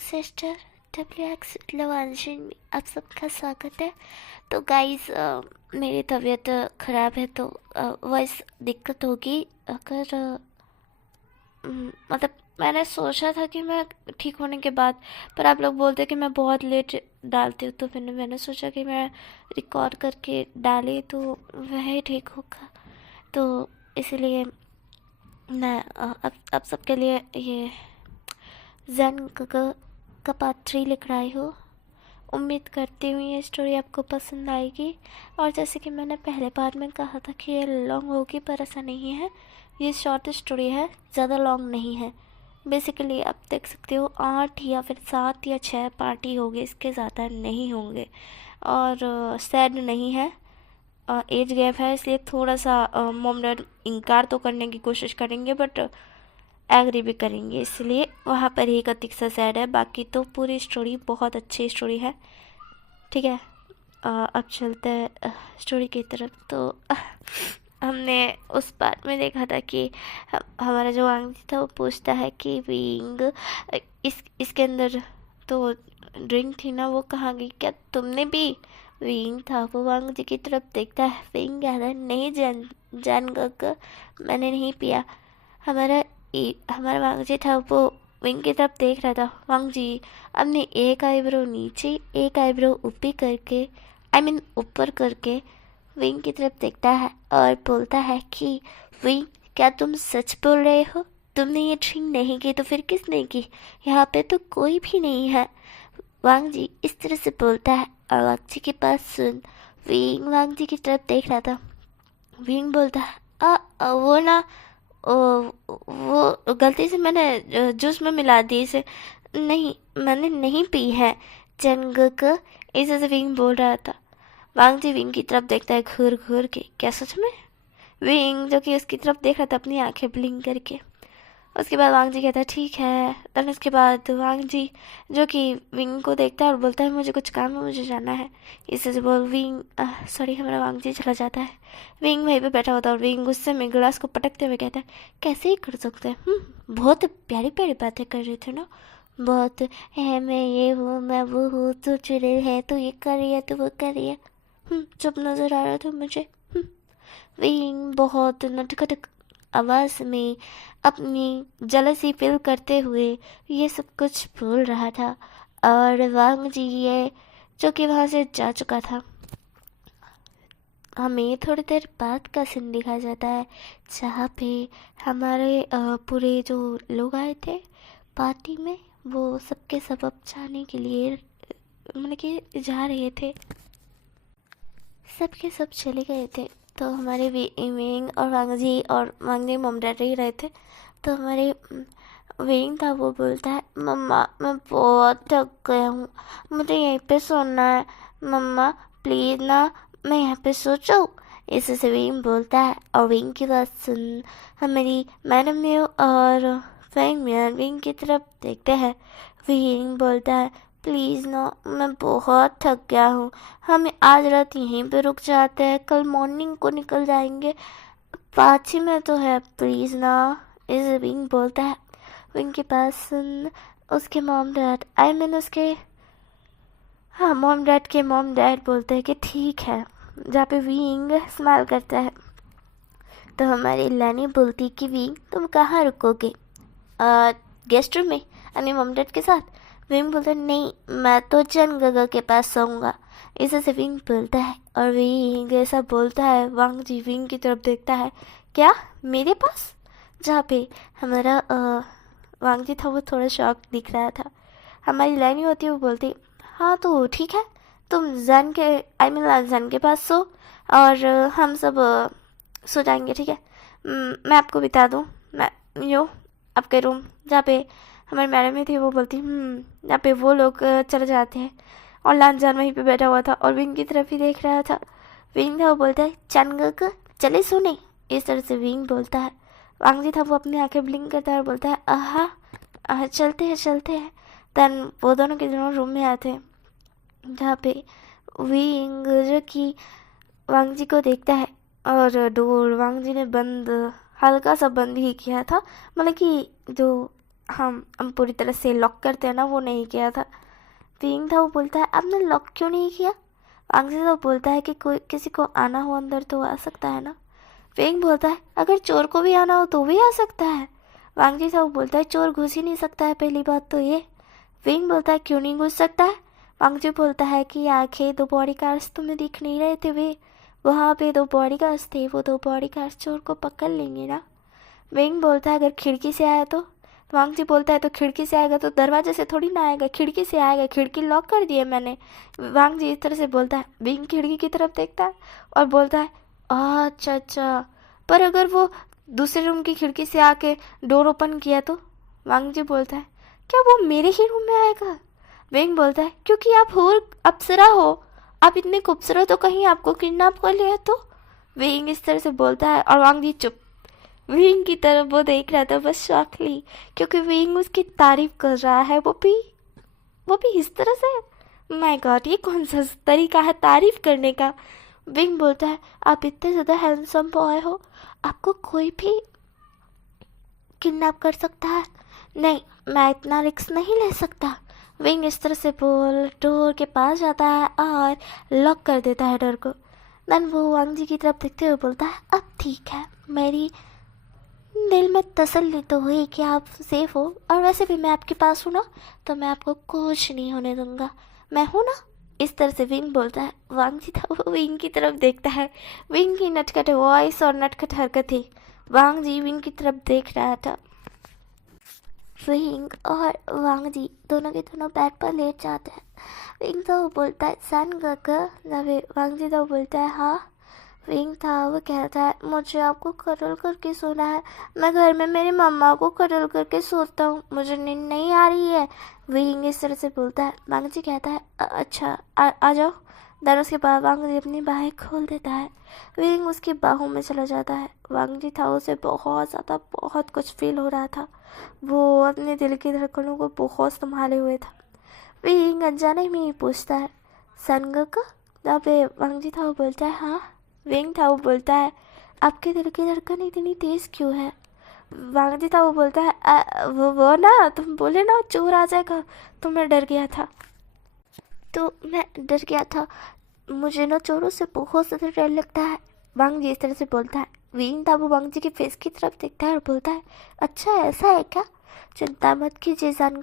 Sister WX लवांशिन में आप सबका स्वागत है। तो गाइस, मेरी तबीयत ख़राब है तो वॉइस दिक्कत होगी अगर मतलब मैंने सोचा था कि मैं ठीक होने के बाद, पर आप लोग बोलते कि मैं बहुत लेट डालती हूँ, तो मैंने सोचा कि मैं रिकॉर्ड करके डाली तो वह ठीक होगा। तो इसलिए मैं अब सबके लिए ये जैन का पार्ट 3 लिख रही हूँ। उम्मीद करती हूँ ये स्टोरी आपको पसंद आएगी। और जैसे कि मैंने पहले पार्ट में कहा था कि ये लॉन्ग होगी, पर ऐसा नहीं है, ये शॉर्ट स्टोरी है, ज़्यादा लॉन्ग नहीं है। बेसिकली आप देख सकते हो 8 या फिर 7 या 6 पार्ट ही होंगे, इसके ज़्यादा नहीं होंगे। और सैड नहीं है, एज गैप है, इसलिए थोड़ा सा मॉम डैड इनकार तो करने की कोशिश करेंगे बट एग्री भी करेंगे, इसलिए वहाँ पर ही एक सा सैड है। बाकी तो पूरी स्टोरी बहुत अच्छी स्टोरी है। ठीक है, अब चलते हैं स्टोरी की तरफ। तो हमने उस पार्ट में देखा था कि हमारा जो वांग जी था वो पूछता है कि विंग इसके अंदर तो ड्रिंक थी ना, वो कहाँ गई, क्या तुमने भी? विंग था वो वांग जी की तरफ देखता है। विंग कहता है नहीं जान जान गग, मैंने नहीं पिया। हमारा वांग जी था वो विंग की तरफ देख रहा था। वांग जी अपने एक आईब्रो नीचे एक आईब्रो ऊपर करके, ऊपर करके विंग की तरफ देखता है और बोलता है कि विंग, क्या तुम सच बोल रहे हो? तुमने ये ड्रिंक नहीं की तो फिर किसने की? यहाँ पे तो कोई भी नहीं है। वांग जी इस तरह से बोलता है और वांग जी के पास सुन विंग वांग जी की तरफ देख रहा था। विंग बोलता है वो ना, ओ, वो गलती से मैंने जूस में मिला दी इसे। नहीं, मैंने नहीं पी है चंगक, इसे से विंग बोल रहा था। वांग जी विंग की तरफ देखता है घूर घूर के। क्या सच में? विंग जो कि उसकी तरफ देख रहा था अपनी आंखें ब्लिंक करके। उसके बाद वांग जी कहता है ठीक है। देन उसके बाद वांग जी जो कि विंग को देखता है और बोलता है मुझे कुछ काम है, मुझे जाना है। इससे से बोल विंग सॉरी, हमारा वांग जी चला जाता है। विंग वहीं पे बैठा होता है और विंग गुस्से में गिलास को पटकते हुए कहता है कैसे ही कर सकते हैं, बहुत प्यारी प्यारी बातें कर रहे थे ना, बहुत है, मैं ये हूँ, मैं वो हूँ, तो चुड़ैल है, तो ये कर रही है, तो वो कर रही है। चुप नजर आ रहा था मुझे। विंग बहुत नटखट आवाज में अपनी जलसी फील करते हुए ये सब कुछ बोल रहा था। और वांग जी ये जो कि वहाँ से जा चुका था। हमें थोड़ी देर बाद का सीन दिखाया जाता है जहाँ पे हमारे पूरे जो लोग आए थे पार्टी में, वो सबके सब अब जाने के लिए मतलब कि जा रहे थे, सबके सब चले गए थे। तो हमारे विंग और वांग जी मम डैड ही रहे थे। तो हमारे विंग था वो बोलता है मम्मा मैं बहुत थक गया हूँ, मुझे यहीं पे सोना है, मम्मा प्लीज़ ना, मैं यहाँ पे सो जाऊँ। इसी से विंग बोलता है और विंग की बात सुन हमारी मैडम ने और फैंग मियान विंग की तरफ देखते हैं। विंग बोलता है प्लीज़ ना, मैं बहुत थक गया हूँ, हम आज रात यहीं पे रुक जाते हैं, कल मॉर्निंग को निकल जाएंगे, 5 ही में तो है, प्लीज़ ना। इसे विंग बोलता है। विंग के पास उसके मॉम डैड उसके, हाँ, मॉम डैड बोलते हैं कि ठीक है, जहाँ पे विंग स्माइल करता है। तो हमारी लैनी बोलती कि विंग तुम कहाँ रुकोगे? गेस्ट रूम में अपने मॉम डैड के साथ। विंग बोलता है नहीं, मैं तो चन गगा के पास सोऊंगा। इसे से विंग बोलता है और विंग ऐसा बोलता है। वांग जी विंग की तरफ देखता है क्या मेरे पास? जहाँ पे हमारा वांग जी था वो थोड़ा शॉक दिख रहा था। हमारी लाइनी होती है वो बोलती हाँ तो ठीक है, तुम जन के जन के पास सो और हम सब सो जाएंगे, ठीक है। मैं आपको बता दूँ, मैं यो आपके रूम जहाँ पे हमारी मैडम ही थी वो बोलती जहाँ पे वो लोग चले जाते हैं। और लांजान वहीं पे बैठा हुआ था और विंग की तरफ ही देख रहा था। विंग था वो बोलता है चंगक चले सोने, इस तरह से विंग बोलता है। वांग जी था वो अपनी आंखें ब्लिंक करता है और बोलता है चलते हैं चलते हैं। देन वो दोनों के दोनों रूम में आते हैं जहाँ पे विंग जो कि वांग जी को देखता है और डोर वांग जी ने बंद, हल्का सा बंद ही किया था, मतलब कि जो हम पूरी तरह से लॉक करते हैं ना, वो नहीं किया था। विंग था वो बोलता है आपने लॉक क्यों नहीं किया? वांग जी था वो बोलता है कि कोई किसी को आना हो अंदर तो आ सकता है ना। विंग बोलता है अगर चोर को भी आना हो तो भी आ सकता है। वांग जी था वो बोलता है चोर घुस ही नहीं सकता है, पहली बात तो ये। विंग बोलता है क्यों नहीं घुस सकता है? वांग जी बोलता है कि आंखें 2 बॉडीगार्ड्स तुम्हें दिख नहीं रहे थे, वे वहाँ पे 2 बॉडीगार्ड्स थे, वो 2 बॉडीगार्ड्स चोर को पकड़ लेंगे ना। विंग बोलता है अगर खिड़की से आया तो? वांग जी बोलता है तो खिड़की से आएगा तो दरवाजे से थोड़ी ना आएगा, खिड़की से आएगा, खिड़की लॉक कर दी है मैंने। वांग जी इस तरह से बोलता है। विंग खिड़की की तरफ देखता है और बोलता है अच्छा अच्छा, पर अगर वो दूसरे रूम की खिड़की से आके डोर ओपन किया तो? वांग जी बोलता है क्या वो मेरे ही रूम में आएगा? विंग बोलता है क्योंकि आप हूर अप्सरा हो, आप इतने खूबसूरत हो, कहीं आपको किडनैप कर लिया तो? विंग इस तरह से बोलता है और वांग जी चुप। विंग की तरफ वो देख रहा था बस शॉकली, क्योंकि विंग उसकी तारीफ कर रहा है, वो भी इस तरह से। माय गॉड, ये कौन सा तरीका है तारीफ करने का? विंग बोलता है आप इतने ज़्यादा हैंडसम बॉय हो, आपको कोई भी किडनैप कर सकता है। नहीं, मैं इतना रिस्क नहीं ले सकता। विंग इस तरह से बोल डोर के पास जाता है और लॉक कर देता है डोर को। देन वो वांग जी की तरफ देखते हुए बोलता है अब ठीक है, मेरी दिल में तसल्ली तो हुई कि आप सेफ हो, और वैसे भी मैं आपके पास हूँ ना, तो मैं आपको कुछ नहीं होने दूंगा, मैं हूँ ना। इस तरह से विंग बोलता है। वांग जी था वो विंग की तरफ देखता है। विंग की नटखट वॉइस और नटखट हरकत थी। वांग जी विंग की तरफ देख रहा था। विंग और वांग जी दोनों के दोनों बेड पर लेट जाते हैं। विंग तो बोलता है सन गग, वांग जी तो बोलता है हाँ। विंग था वो कहता है मुझे आपको कडल करके सोना है, मैं घर में मेरी मम्मा को कडल करके सोता हूँ, मुझे नींद नहीं आ रही है। विंग इस तरह से बोलता है। वांग जी कहता है अच्छा आ जाओ। देन उसके बाद वांग जी अपनी बाहें खोल देता है। विंग उसकी बाहों में चला जाता है। वांग जी था उसे बहुत ज़्यादा बहुत कुछ फील हो रहा था, वो अपने दिल की धड़कनों को बहुत संभाले हुए था। विंग अनजाने में ही पूछता है संग का? तब वांग जी था वो बोलता है हाँ। विंग था वो बोलता है आपके दिल की धड़कन इतनी तेज क्यों है? वांग जी था वो बोलता है वो ना तुम बोले ना चोर आ जाएगा तो मैं डर गया था, मुझे ना चोरों से बहुत ज़्यादा डर लगता है। वांग जी इस तरह से बोलता है। विंग था वो वांग जी के फेस की तरफ देखता है और बोलता है अच्छा ऐसा है क्या? चिंता मत कीजिए सन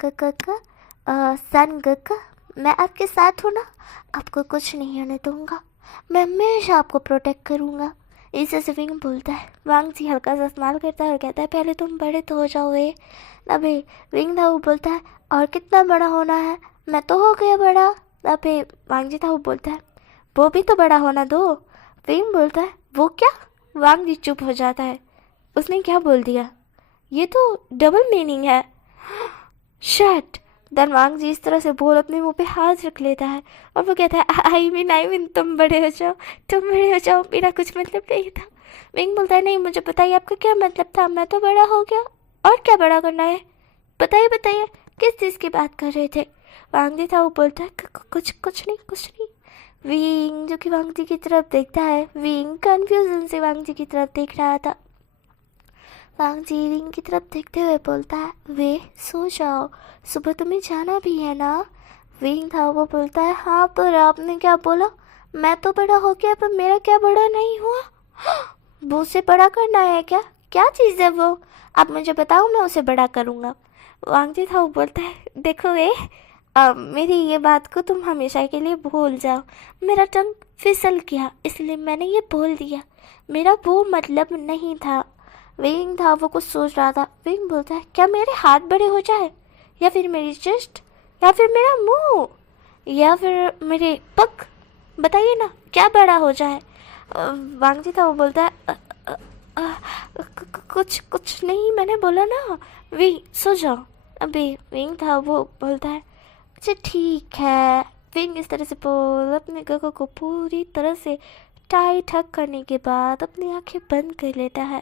गक्का, मैं आपके साथ हूँ ना, आपको कुछ नहीं होने दूंगा, मैं हमेशा आपको प्रोटेक्ट करूँगा। इसे से विंग बोलता है। वांग जी हल्का सा स्माइल करता है और कहता है पहले तुम बड़े तो हो जाओ ए अबे। विंग था वो बोलता है और कितना बड़ा होना है, मैं तो हो गया बड़ा अबे। वांग जी था वो बोलता है वो भी तो बड़ा होना दो। विंग बोलता है वो क्या? वांग जी चुप हो जाता है, उसने क्या बोल दिया? ये तो डबल मीनिंग है। शट। देन वांग जी इस तरह से बोल अपने मुंह पे हाथ रख लेता है और वो कहता है आई मीन तुम बड़े हो जाओ, मेरा कुछ मतलब नहीं था। विंग बोलता है नहीं मुझे बताइए आपका क्या मतलब था, मैं तो बड़ा हो गया, और क्या बड़ा करना है, बताइए किस चीज़ की बात कर रहे थे? वांग जी था वो बोलता है कुछ नहीं। विंग जो कि वांग जी की तरफ देखता है। विंग कन्फ्यूजन से वांग जी की तरफ देख रहा था। वांग जी विंग की तरफ देखते हुए बोलता है वे सो जाओ, सुबह तुम्हें जाना भी है ना। विंग था वो बोलता है हाँ पर आपने क्या बोला, मैं तो बड़ा हो गया पर मेरा क्या बड़ा नहीं हुआ? वो उसे बड़ा करना है क्या? क्या चीज़ है वो, आप मुझे बताओ मैं उसे बड़ा करूँगा। वांग जी था वो बोलता है देखो मेरी ये बात को तुम हमेशा के लिए भूल जाओ, मेरा टंग फिसल गया इसलिए मैंने ये बोल दिया, मेरा वो मतलब नहीं था। विंग था वो कुछ सोच रहा था। विंग बोलता है क्या मेरे हाथ बड़े हो जाए, या फिर मेरी चेस्ट, या फिर मेरा मुंह, या फिर मेरे पग, बताइए ना क्या बड़ा हो जाए? वांग जी था वो बोलता है कुछ नहीं, मैंने बोला ना विंग सो जाओ अभी। विंग था वो बोलता है अच्छा ठीक है। विंग इस तरह से बोल अपने गगों को पूरी तरह से टाइट हक करने के बाद अपनी आंखें बंद कर लेता है।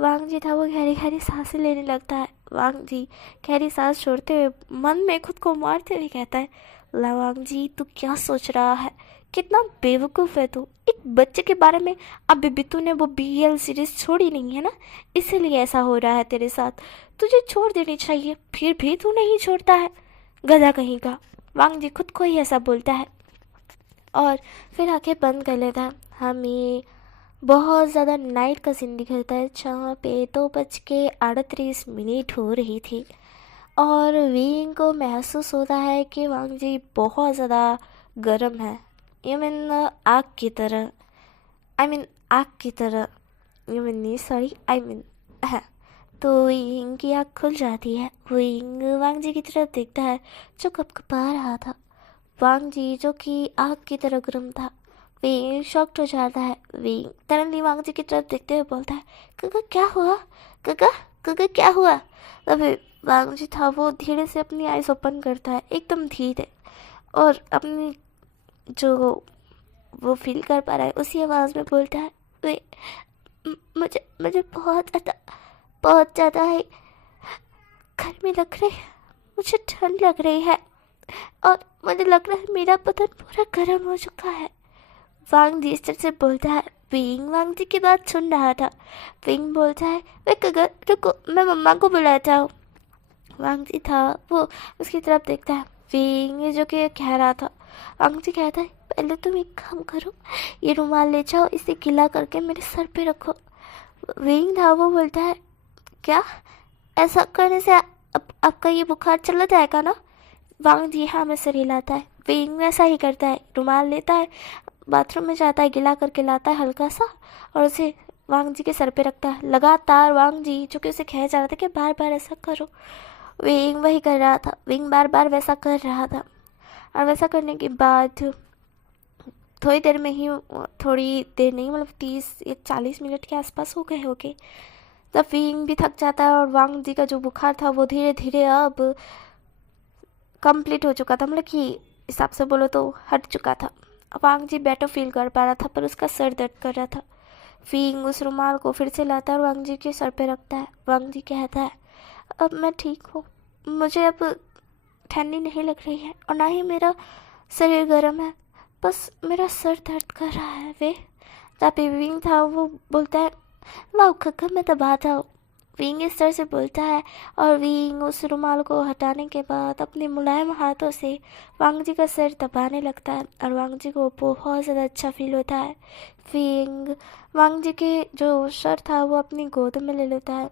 वांग जी था वो गहरी गहरी सांसें लेने लगता है। वांग जी गहरी सांस छोड़ते हुए मन में खुद को मारते हुए कहता है ला वांग जी तू क्या सोच रहा है, कितना बेवकूफ़ है तू, एक बच्चे के बारे में। अभी भी तूने वो BL सीरीज़ छोड़ी नहीं है ना, इसीलिए ऐसा हो रहा है तेरे साथ। तुझे छोड़ देनी चाहिए, फिर भी तू नहीं छोड़ता है, गधा कहीं का। वांग जी खुद को ही ऐसा बोलता है और फिर आंखें बंद कर लेता है। हमें बहुत ज़्यादा नाइट का सीन दिखाता है जहाँ पे 2:38 हो रही थी और विंग को महसूस होता है कि वांग जी बहुत ज़्यादा गर्म है, आई मीन आग की तरह, आई मीन आग की तरह, आई मीन नहीं सॉरी आई मीन है। तो विंग की आँख खुल जाती है। विंग वांग जी की तरफ देखता है जो कपकपा रहा था। वांग जी जो कि आग की तरह गर्म था। विंग शॉक्ड हो जाता है। विंग तरनली वांग जी की तरफ देखते हुए बोलता है, काका क्या हुआ, काका काका क्या हुआ। तभी वांग जी था वो धीरे से अपनी आइज ओपन करता है, एकदम धीरे, और अपनी जो वो फील कर पा रहा है उसी आवाज़ में बोलता है, वे मुझे मुझे बहुत ज़्यादा है गर्मी लग रही है, मुझे ठंड लग रही है और मुझे लग रहा है मेरा बदन पूरा गर्म हो चुका है। वांग जी इस तरह से बोलता है। विंग वांग जी की बात सुन रहा था। विंग बोलता है, वे कगर रुको, मैं मम्मा को बुलाता हूँ। वांग जी था वो उसकी तरफ देखता है। विंग जो कि कह रहा था, वांग जी कहता है, पहले तुम एक काम करो, ये रुमाल ले जाओ, इसे गीला करके मेरे सर पे रखो। विंग था वो बोलता है, क्या ऐसा करने से आपका ये बुखार चला जाएगा ना। वांग जी हाँ में सर हिलाता है। विंग वैसा ही करता है, रुमाल लेता है, बाथरूम में जाता है, गिला करके लाता है हल्का सा और उसे वांग जी के सर पे रखता है। लगातार वांग जी जो कि उसे कह जा रहा था कि बार बार ऐसा करो, विंग वही कर रहा था। विंग बार बार वैसा कर रहा था और वैसा करने के बाद थोड़ी देर में ही, थोड़ी देर नहीं मतलब 30 या 40 मिनट के आसपास हो गए होंगे, तब विंग भी थक जाता है और वांग जी का जो बुखार था वो धीरे धीरे अब कंप्लीट हो चुका था, मतलब कि हिसाब से बोलो तो हट चुका था। वांग जी बेटर फील कर पा रहा था पर उसका सर दर्द कर रहा था। विंग उस रुमाल को फिर से लाता है और वांग जी के सर पे रखता है। वांग जी कहता है, अब मैं ठीक हूँ, मुझे अब ठंडी नहीं लग रही है और ना ही मेरा शरीर गर्म है, बस मेरा सर दर्द कर रहा है। वे तभी विंग था वो बोलता है, वाह काका मैं दबाता हूँ। विंग इस तरह से बोलता है और विंग उस रुमाल को हटाने के बाद अपने मुलायम हाथों से वांग जी का सिर दबाने लगता है और वांग जी को बहुत ज़्यादा अच्छा फील होता है। विंग वांग जी के जो सर था वो अपनी गोद में ले लेता है,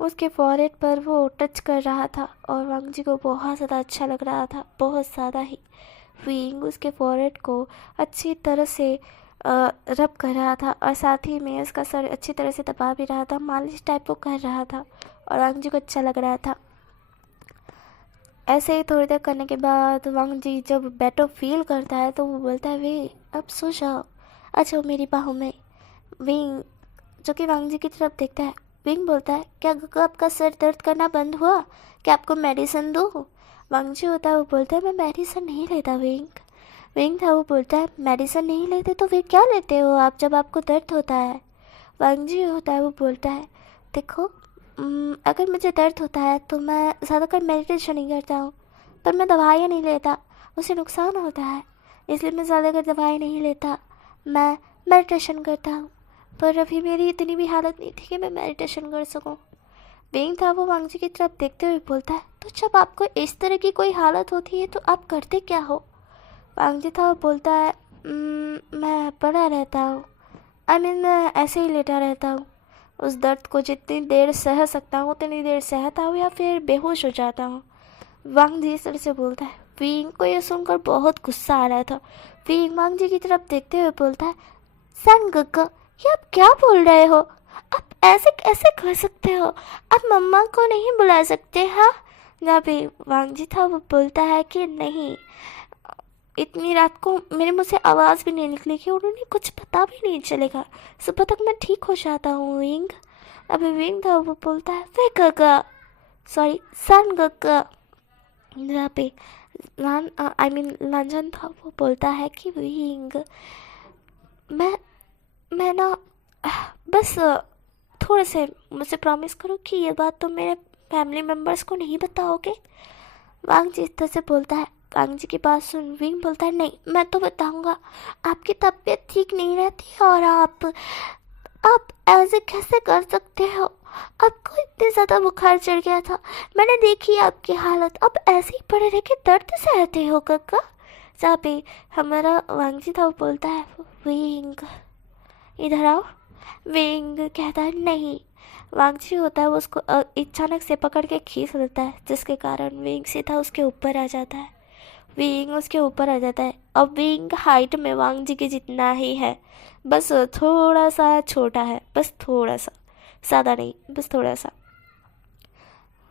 उसके फॉरहेड पर वो टच कर रहा था और वांग जी को बहुत ज़्यादा अच्छा लग रहा था, बहुत ज़्यादा ही। विंग उसके फॉरहेड को अच्छी तरह से रब कर रहा था और साथ ही में उसका सर अच्छी तरह से दबा भी रहा था, मालिश टाइप को कर रहा था और वांग जी को अच्छा लग रहा था। ऐसे ही थोड़ी देर करने के बाद वांग जी जब बेटर फील करता है तो वो बोलता है, वे अब सो जाओ, आ जाओ मेरी बाहों में। विंग जो कि वांग जी की तरफ देखता है। विंग बोलता है, क्या आपका सर दर्द करना बंद हुआ, क्या आपको मेडिसिन दूँ। वांग जी होता है वो बोलता है, मैं मेडिसिन नहीं लेता। विंग था वो बोलता है, मेडिसिन नहीं लेते तो फिर क्या लेते हो आप जब आपको दर्द होता है। वांग जी होता है वो बोलता है, देखो अगर मुझे दर्द होता है तो मैं ज़्यादातर मेडिटेशन नहीं करता हूँ, पर मैं दवाइयाँ नहीं लेता, उससे नुकसान होता है, इसलिए मैं ज़्यादातर दवाई नहीं लेता, मैं मेडिटेशन करता हूँ, पर अभी मेरी इतनी भी हालत नहीं थी कि मैं मेडिटेशन कर सकूँ। विंग था वो वांग जी की तरफ देखते हुए बोलता है, तो जब आपको इस तरह की कोई हालत होती है तो आप करते क्या हो। वांग जी था वो बोलता है, मैं पड़ा रहता हूँ, आई मीन ऐसे ही लेटा रहता हूँ, उस दर्द को जितनी देर सह सकता हूँ उतनी देर सहता हूँ या फिर बेहोश हो जाता हूँ। वांग जी इस तरह से बोलता है। विंग को यह सुनकर बहुत गुस्सा आ रहा था। विंग वांग जी की तरफ देखते हुए बोलता है, सन गग्गा ये आप क्या बोल रहे हो, आप ऐसे कैसे कर सकते हो, आप मम्मा को नहीं बुला सकते। हाँ जहाँ पे वांग जी था वो बोलता है कि नहीं, इतनी रात को मेरे मुँह से आवाज़ भी नहीं निकलेगी और उन्हें कुछ पता भी नहीं चलेगा, सुबह तक मैं ठीक हो जाता हूँ। विंग अभी विंग था वो बोलता है, वे गग्गा सॉरी सन गग्गा। जहाँ पे लान आई मीन लांजन था वो बोलता है कि विंग मैं ना बस थोड़े से मुझे प्रॉमिस करो कि ये बात तुम मेरे फैमिली मेम्बर्स को नहीं बताओगे। वांग जी इस तरह से बोलता है। वांग जी की बात सुन विंग बोलता है, नहीं मैं तो बताऊंगा, आपकी तबीयत ठीक नहीं रहती और आप ऐसे कैसे कर सकते हो? आपको इतने ज़्यादा बुखार चढ़ गया था, मैंने देखी आपकी हालत, अब ऐसे ही पड़े रह के दर्द से रहते हो काका। जहाँ पे हमारा वांगजी था वो बोलता है, विंग इधर आओ। विंग कहता है नहीं। वांगजी होता है वो उसको अचानक से पकड़ के खींच लेता है, जिसके कारण विंग सीधा उसके ऊपर आ जाता है। विंग उसके ऊपर आ जाता है। अब विंग हाइट में वांगजी के जितना ही है, बस थोड़ा सा छोटा है, बस थोड़ा सा, ज़्यादा नहीं, बस थोड़ा सा।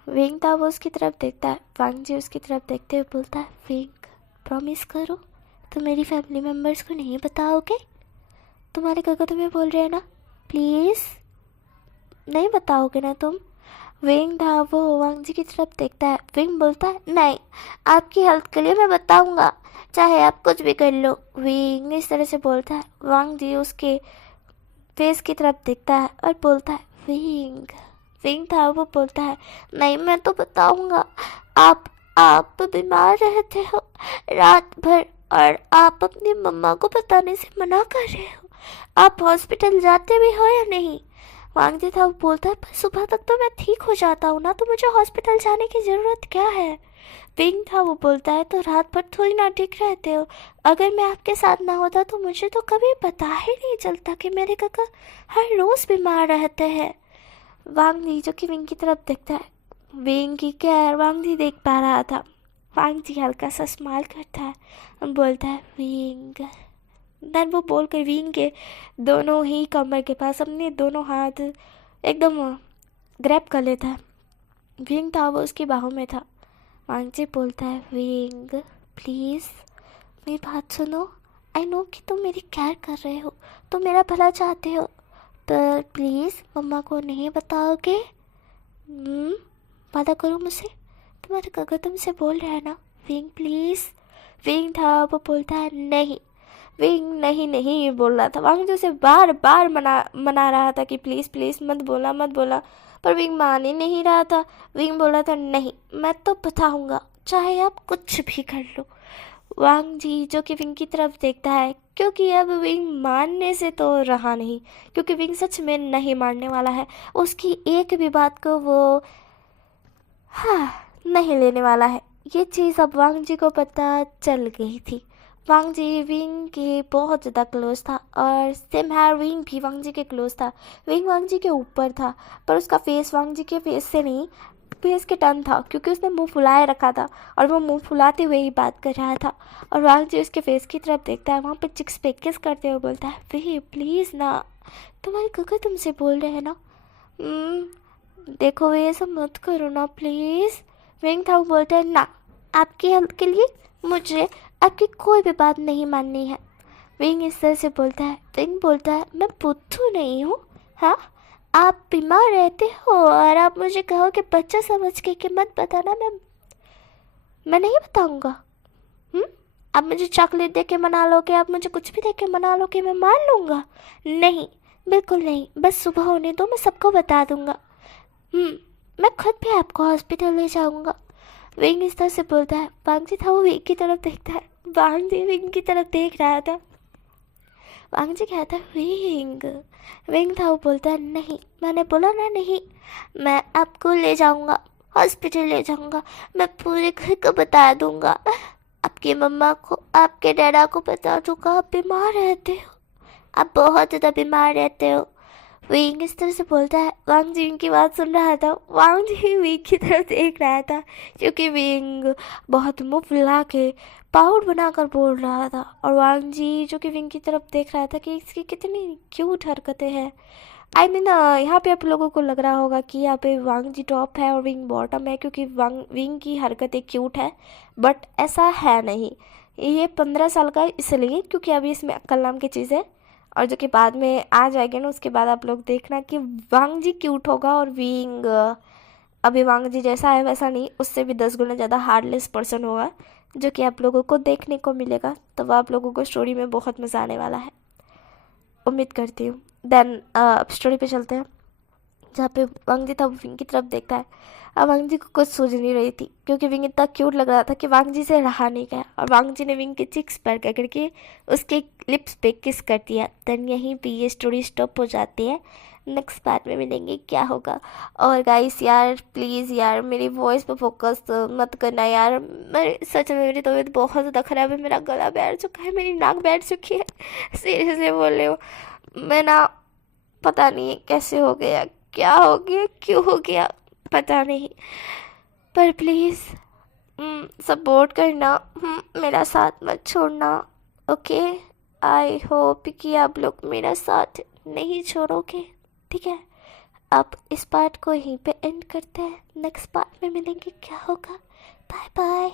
विंग था वो उसकी तरफ देखता है, वांगजी उसकी तरफ देखते हुए बोलता है, विंग प्रॉमिस करो तो मेरी फैमिली मेम्बर्स को नहीं बताओगे? तुम्हारे काका तुम्हें बोल रहे हैं ना, प्लीज़ नहीं बताओगे ना तुम? विंग था वो वांगजी की तरफ देखता है। विंग बोलता है नहीं, आपकी हेल्थ के लिए मैं बताऊंगा, चाहे आप कुछ भी कर लो। विंग इस तरह से बोलता है। वांगजी उसके फेस की तरफ देखता है और बोलता है, विंग। विंग था वो बोलता है, नहीं मैं तो बताऊंगा। आप बीमार रहते हो रात भर और आप अपनी मम्मा को बताने से मना कर रहे हो। आप हॉस्पिटल जाते भी हो या नहीं? वांगजी था वो बोलता है, पर सुबह तक तो मैं ठीक हो जाता हूँ ना, तो मुझे हॉस्पिटल जाने की ज़रूरत क्या है? विंग था वो बोलता है, तो रात भर थोड़ी ना ठीक रहते हो। अगर मैं आपके साथ ना होता तो मुझे तो कभी पता ही नहीं चलता कि मेरे काका हर रोज़ बीमार रहते हैं। वांगजी जो कि विंग की तरफ देखता है, विंग की केयर वांगजी देख पा रहा था। वांगजी हल्का सा स्माइल करता है और बोलता है, विंग। देन वो बोलकर विंग के दोनों ही कमर के पास अपने दोनों हाथ एकदम ग्रैब कर लेता है। विंग था वो उसकी बाहों में था। वांगजी बोलता है, विंग प्लीज़ मेरी बात सुनो। आई नो कि तुम मेरी केयर कर रहे हो, तुम मेरा भला चाहते हो, पर प्लीज़ मम्मा को नहीं बताओगे? वादा करो मुझसे, तुम्हारे काका तुमसे बोल रहा है ना, विंग प्लीज़। विंग था वो बोलता है, नहीं। विंग नहीं नहीं ये बोल रहा था। वांगजी उसे बार बार मना रहा था कि प्लीज़ प्लीज़ मत बोला मत बोला, पर विंग मान ही नहीं रहा था। विंग बोल रहा था, नहीं मैं तो बताऊंगा, चाहे आप कुछ भी कर लो। वांगजी जो कि विंग की तरफ देखता है, क्योंकि अब विंग मानने से तो रहा नहीं, क्योंकि विंग सच में नहीं मानने वाला है। उसकी एक भी बात को वो हाँ नहीं लेने वाला है। ये चीज़ अब वांगजी को पता चल गई थी। वांगजी विंग के बहुत ज़्यादा क्लोज था और सिमहार विंग भी वांगजी के क्लोज था। विंग वांगजी के ऊपर था, पर उसका फेस वांगजी के फेस से नहीं, फेस के टर्न था, क्योंकि उसने मुंह फुलाए रखा था और वो मुंह फुलाते हुए ही बात कर रहा था। और वांगजी उसके फेस की तरफ देखता है, वहाँ पे चिक्स पे किस करते हुए बोलता है, वे प्लीज़ ना, तुम्हारे काका तुमसे बोल रहे हैं ना, देखो ये सब मत करो ना प्लीज़। विंग था वो बोलता है, ना आपकी हेल्थ के लिए मुझे आपकी कोई भी बात नहीं माननी है। विंग इस तरह से बोलता है। विंग बोलता है, मैं बुद्धू नहीं हूँ। हाँ आप बीमार रहते हो और आप मुझे कहो कि बच्चा समझ के कि मत बताना, मैं नहीं बताऊँगा। आप मुझे चॉकलेट दे के मना लोगे, आप मुझे कुछ भी दे के मना लोगे, मैं मान लूँगा? नहीं बिल्कुल नहीं, बस सुबह होने दो, मैं सबको बता दूँगा। मैं खुद भी आपको हॉस्पिटल ले जाऊँगा। विंग इस तरह से बोलता है। वांगजी था वो विंग की तरफ देखता है। वांगजी विंग की तरफ देख रहा था। वांगजी कहता है, विंग। विंग था वो बोलता है, नहीं मैंने बोला ना नहीं, मैं आपको ले जाऊँगा, हॉस्पिटल ले जाऊँगा, मैं पूरे घर को बता दूँगा, आपकी मम्मा को आपके डैडा को बता दूँगा आप बीमार रहते हो, आप बहुत ज़्यादा बीमार रहते हो। विंग इस तरह से बोलता है। वांगजी विंग की बात सुन रहा था। वांगजी विंग की तरफ देख रहा था, क्योंकि विंग बहुत मुंह फुला के पाउड बनाकर बोल रहा था। और वांगजी जो कि विंग की तरफ देख रहा था कि इसकी कितनी क्यूट हरकतें हैं। आई मीन यहाँ पे आप लोगों को लग रहा होगा कि यहाँ पे वांगजी टॉप है और विंग बॉटम है, क्योंकि विंग की हरकतें क्यूट है, बट ऐसा है नहीं। ये 15 साल का इसलिए क्योंकि अभी इसमें अक्ल नाम की चीज़ है, और जो कि बाद में आ जाएगी ना, उसके बाद आप लोग देखना कि वांगजी क्यूट होगा और विंग अभी वांगजी जैसा है वैसा नहीं, उससे भी 10 गुना ज़्यादा हार्डलेस पर्सन होगा, जो कि आप लोगों को देखने को मिलेगा। तो वह आप लोगों को स्टोरी में बहुत मज़ा आने वाला है, उम्मीद करती हूँ। देन अब स्टोरी पे चलते हैं। जहाँ पे वांगजी था वो विंग की तरफ देखता है। अब वांगजी को कुछ सूझ नहीं रही थी क्योंकि विंग इतना क्यूट लग रहा था कि वांगजी से रहा नहीं गया और वांगजी ने विंग के चिक्स पर करके उसके लिप्स पे किस कर दिया। देन यहीं पे ये स्टोरी स्टॉप हो जाती है। नेक्स्ट पार्ट में मिलेंगे क्या होगा। और गाइस यार प्लीज़ यार मेरी वॉइस पे फोकस मत करना यार। मैं सच में मेरी तबीयत बहुत ज़्यादा ख़राब है। मेरा गला बैठ चुका है, मेरी नाक बैठ चुकी है। सीरियसली बोल रही हूँ मैं ना, पता नहीं कैसे हो गया, क्या हो गया, क्यों हो गया, पता नहीं। पर प्लीज़ सपोर्ट करना, मेरा साथ मत छोड़ना। ओके, आई होप कि आप लोग मेरा साथ नहीं छोड़ोगे। ठीक है, अब इस पार्ट को यहीं पे एंड करते हैं। नेक्स्ट पार्ट में मिलेंगे क्या होगा। Bye bye.